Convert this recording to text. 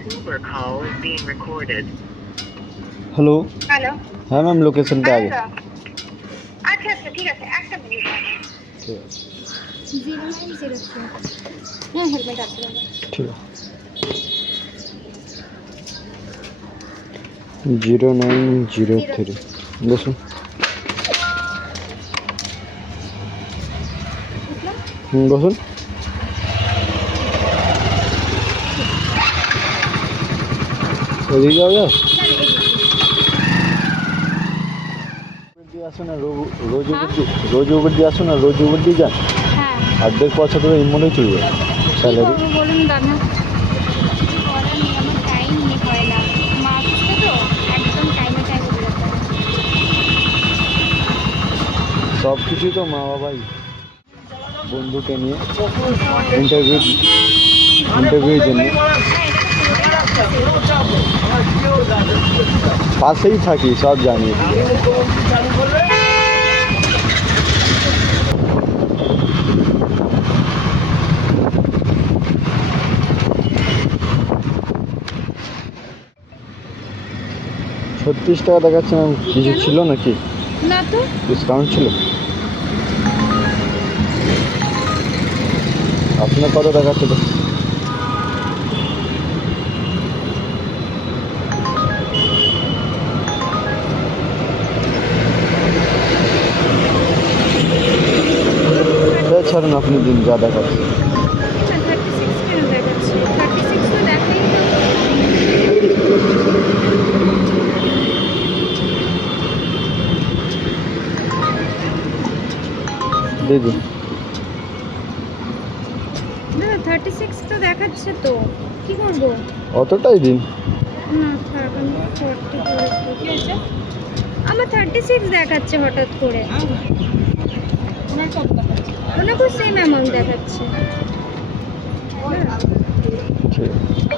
Uber call is being recorded. Hello hello हाँ ma'am location पे आ गए আচ্ছা আচ্ছা ঠিক আছে একটা মিনিট ठीक है 0903 হ্যাঁ হেলমেট আছে দাদা ठीक है 0903 বসুন বসুন ওদিকে যাও যাও আসো না রোজ উবের দিয়ে আসো না রোজ উবের দিয়ে যান হ্যাঁ অর্ধেক পয়সা তো এমনই চলবে স্যালারি কি বলুন দাদা করার নেই আমার টাইম হয় না মা আসছে তো একদম টাইমে বেরোতে হয় সব কিছুই তো মা বাবাই বন্ধুকে নিয়ে ইন্টারভিউর জন্য পাশেই থাকি সব জানি $36 দেখাচ্ছে ম্যাম কিছু ছিল নাকি না তো ডিসকাউন্ট ছিল আপনার কত দেখাচ্ছে তো ছাড়ুন আপনি দিন যা দেখাচ্ছে 36 কেন দেখাচ্ছে 36 তো দেখাই দিদি না 36 তো দেখাচ্ছে তো কি করব অতটাই দিন না থাক আমি 40 করে কি হয়েছে আমার 36 দেখাচ্ছে হঠাৎ করে ওনাকে সেম অ্যামাউন্ট দেখাচ্ছে ঠিক আছে